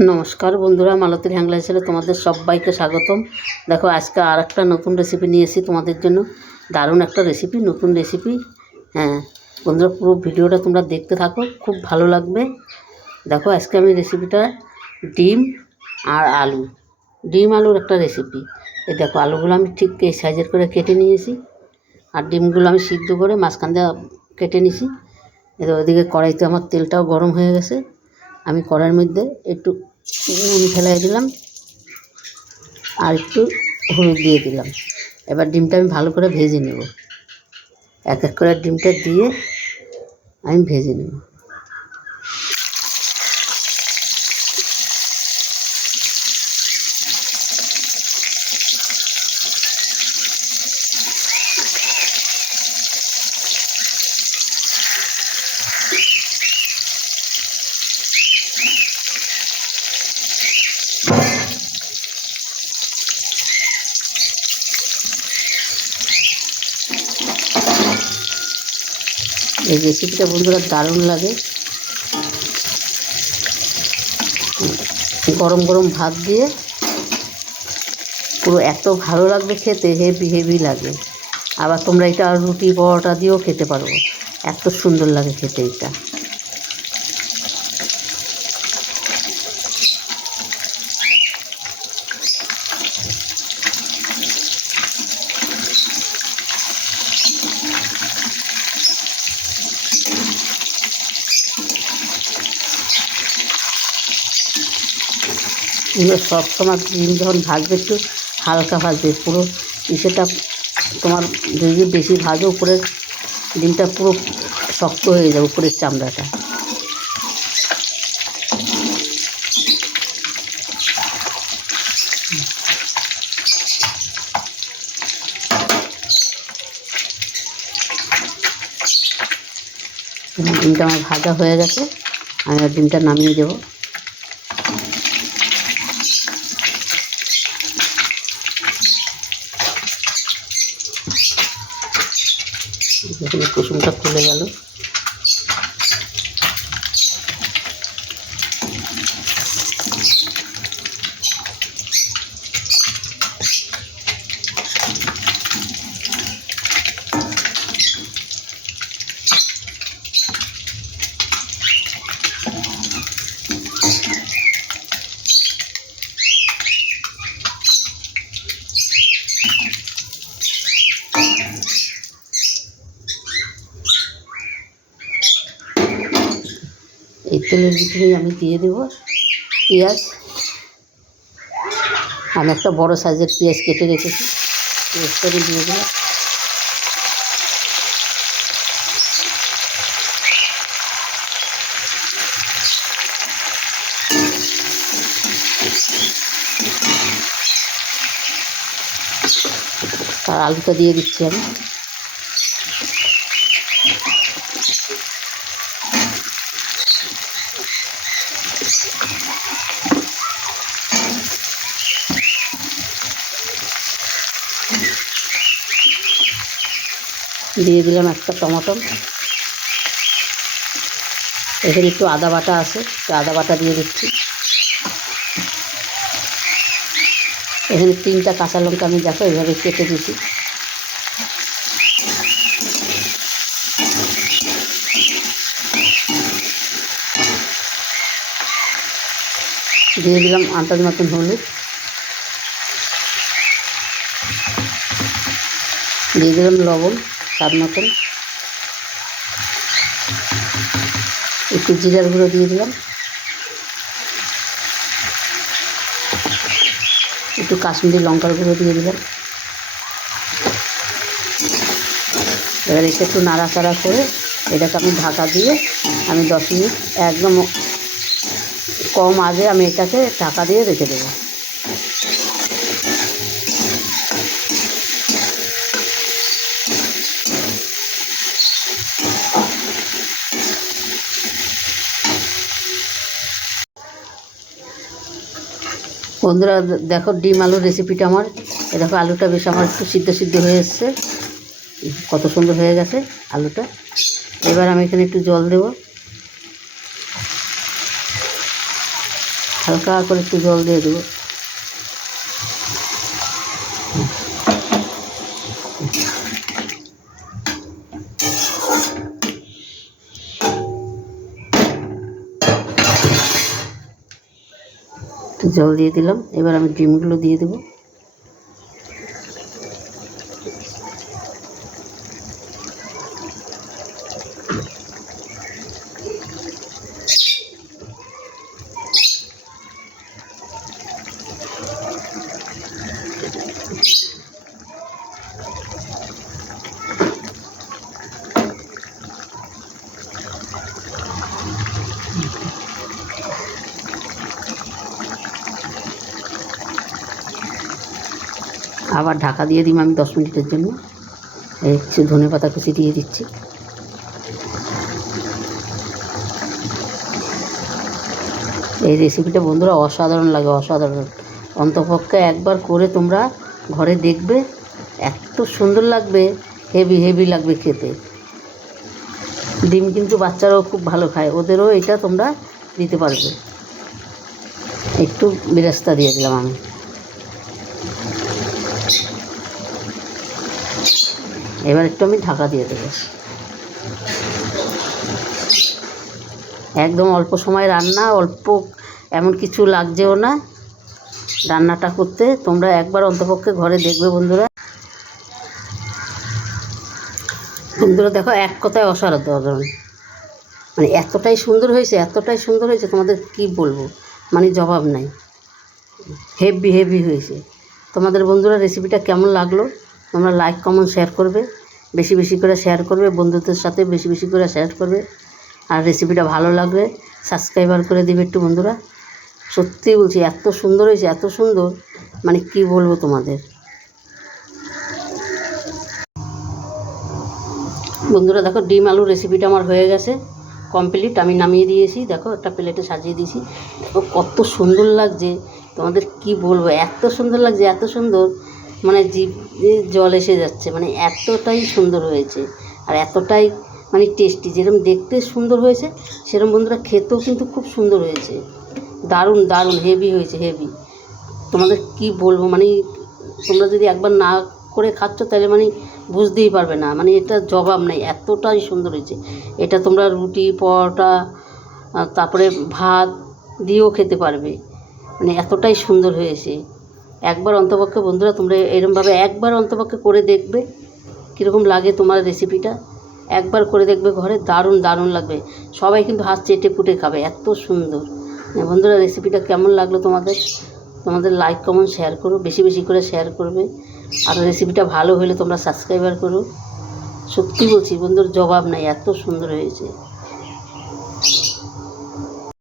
নমস্কার বন্ধুরা, মালতীর হ্যাংলা ছেলে তোমাদের সবাইকে স্বাগতম। দেখো আজকে আর একটা নতুন রেসিপি নিয়ে এসেছি তোমাদের জন্য। দারুণ একটা রেসিপি, নতুন রেসিপি। হ্যাঁ বন্ধুরা, পুরো ভিডিওটা তোমরা দেখতে থাকো, খুব ভালো লাগবে। দেখো আজকে আমি রেসিপিটা ডিম আর আলু, ডিম আলুর একটা রেসিপি। এই দেখো আলুগুলো আমি ঠিক এই সাইজের করে কেটে নিয়েছি, আর ডিমগুলো আমি সিদ্ধ করে মাঝখান দিয়ে কেটে নিয়েছি। এবার ওইদিকে কড়াইতে আমার তেলটাও গরম হয়ে গেছে। আমি কড়াইয়ের মধ্যে একটু নুন ফেলাই দিলাম আর একটু হলুদ দিয়ে দিলাম। এবার ডিমটা আমি ভালো করে ভেজে নেব। এক এক করে ডিমটা দিয়ে আমি ভেজে নেব। এই রেসিপিটা বন্ধুরা দারুণ লাগে। গরম গরম ভাত দিয়ে পুরো এত ভালো লাগবে খেতে, হেভি হেভি লাগে। আবার তোমরা এটা রুটি পরোটা দিয়েও খেতে পারো, এত সুন্দর লাগে খেতে এটা। এগুলো সবসময় ডিম যখন ভাজবে একটু হালকা ভাজবে, পুরো ইসেটা তোমার যদি বেশি ভাজো উপরের ডিমটা পুরো শক্ত হয়ে যাবে, উপরের চামড়াটা। ডিমটা আমার ভাজা হয়ে গেছে, আমি আর ডিমটা নামিয়ে দেবো। এখানে কুসুমটা খুলে গেল। এই তেলের ভিতরেই আমি দিয়ে দেব পেঁয়াজ। আমি একটা বড় সাইজের পেঁয়াজ কেটে রেখেছি, পেঁয়াজটা দিয়ে দিলাম। আর আলুটা দিয়ে দিচ্ছি আমি। দিয়ে দিলাম একটা টমেটো। এখানে একটু আদা বাটা আছে, আদা বাটা দিয়ে দিচ্ছি। এখানে 3টা কাঁচা লঙ্কা আমি দেখো এইভাবে কেটে দিচ্ছি। দিয়ে দিলাম আন্দাজ মতন হলুদ, দিয়ে দিলাম লবণ স্বাদ মতন, একটু জিরার গুঁড়ো দিয়ে দিলাম, একটু কাশ্মীরি লঙ্কার গুঁড়ো দিয়ে দিলাম। এবার এটা একটু নাড়াচাড়া করে এটাকে আমি ঢাকা দিয়ে আমি 10 মিনিট একদম কম আগে আমি এটাকে ঢাকা দিয়ে রেখে দেবো। বন্ধুরা দেখো ডিম আলুর রেসিপিটা আমার, এ দেখো আলুটা বেশ আমার একটু সিদ্ধ সিদ্ধ হয়ে এসছে, কত সুন্দর হয়ে গেছে আলুটা। এবার আমি এখানে একটু জল দেব। হালকা করে একটু জল দিয়ে দেবো। একটু জল দিয়ে দিলাম। এবার আমি ডিমগুলো দিয়ে দেবো। আবার ঢাকা দিয়ে দিই আমি 10 মিনিটের জন্য। এই কিছু ধনেপাতা কুচি দিয়ে দিচ্ছি। এই রেসিপিটা বন্ধুরা অসাধারণ লাগে, অসাধারণ। অন্তপক্ষে একবার করে তোমরা ঘরে দেখবে, এত সুন্দর লাগবে, হেভি হেভি লাগবে খেতে। ডিম কিন্তু বাচ্চারাও খুব ভালো খায়, ওদেরও এটা তোমরা দিতে পারবে। একটু বেরেস্তা দিয়ে দিলাম আমি। এবার একটু আমি ঢাকা দিয়ে দেবো। একদম অল্প সময় রান্না, অল্প এমন কিছু লাগছেও না রান্নাটা করতে। তোমরা একবার অন্তপক্ষে ঘরে দেখবে বন্ধুরা। বন্ধুরা দেখো, এক কথায় অসাধারণ। মানে এতটাই সুন্দর হয়েছে, এতটাই সুন্দর হয়েছে, তোমাদের কি বলবো, মানে জবাব নাই। হেভি হেভি হয়েছে। তোমাদের বন্ধুরা রেসিপিটা কেমন লাগলো তোমরা লাইক কমেন্ট শেয়ার করবে, বেশি বেশি করে শেয়ার করবে, বন্ধুদের সাথে বেশি বেশি করে শেয়ার করবে। আর রেসিপিটা ভালো লাগলে সাবস্ক্রাইবার করে দিবে একটু বন্ধুরা। সত্যি বলছি, এত সুন্দর হয়েছে, এত সুন্দর, মানে কি বলবো তোমাদের। বন্ধুরা দেখো, ডিম আলু রেসিপিটা আমার হয়ে গেছে কমপ্লিট। আমি নামিয়ে দিয়েছি, দেখো একটা প্লেটে সাজিয়ে দিয়েছি। দেখো কত সুন্দর লাগছে, তোমাদের কি বলবো, এত সুন্দর লাগছে, এত সুন্দর, মানে জিভে জল এসে যাচ্ছে। মানে এতটাই সুন্দর হয়েছে আর এতটাই মানে টেস্টি। যেরকম দেখতে সুন্দর হয়েছে সেরকম বন্ধুরা খেতেও কিন্তু খুব সুন্দর হয়েছে। দারুণ দারুণ হেভি হয়েছে, হেভি। তোমাদের কি বলবো, মানে তোমরা যদি একবার না করে খাচ্ছ তাহলে মানে বুঝতেই পারবে না, মানে এটা জবাব নেই, এতটাই সুন্দর হয়েছে। এটা তোমরা রুটি, পরোটা, তারপরে ভাত দিয়েও খেতে পারবে, মানে এতটাই সুন্দর হয়েছে। একবার অন্তপক্ষে বন্ধুরা তোমরা এরকমভাবে একবার অন্তপক্ষে করে দেখবে কীরকম লাগে তোমার রেসিপিটা। একবার করে দেখবে ঘরে, দারুণ দারুণ লাগবে। সবাই কিন্তু হাত চেটে পুটে খাবে, এত সুন্দর। বন্ধুরা রেসিপিটা কেমন লাগলো তোমাদের লাইক কমেন্ট শেয়ার করো, বেশি বেশি করে শেয়ার করবে। আর রেসিপিটা ভালো হলে তোমরা সাবস্ক্রাইবার করো। সত্যি বলছি বন্ধুর জবাব নাই, এত সুন্দর হয়েছে।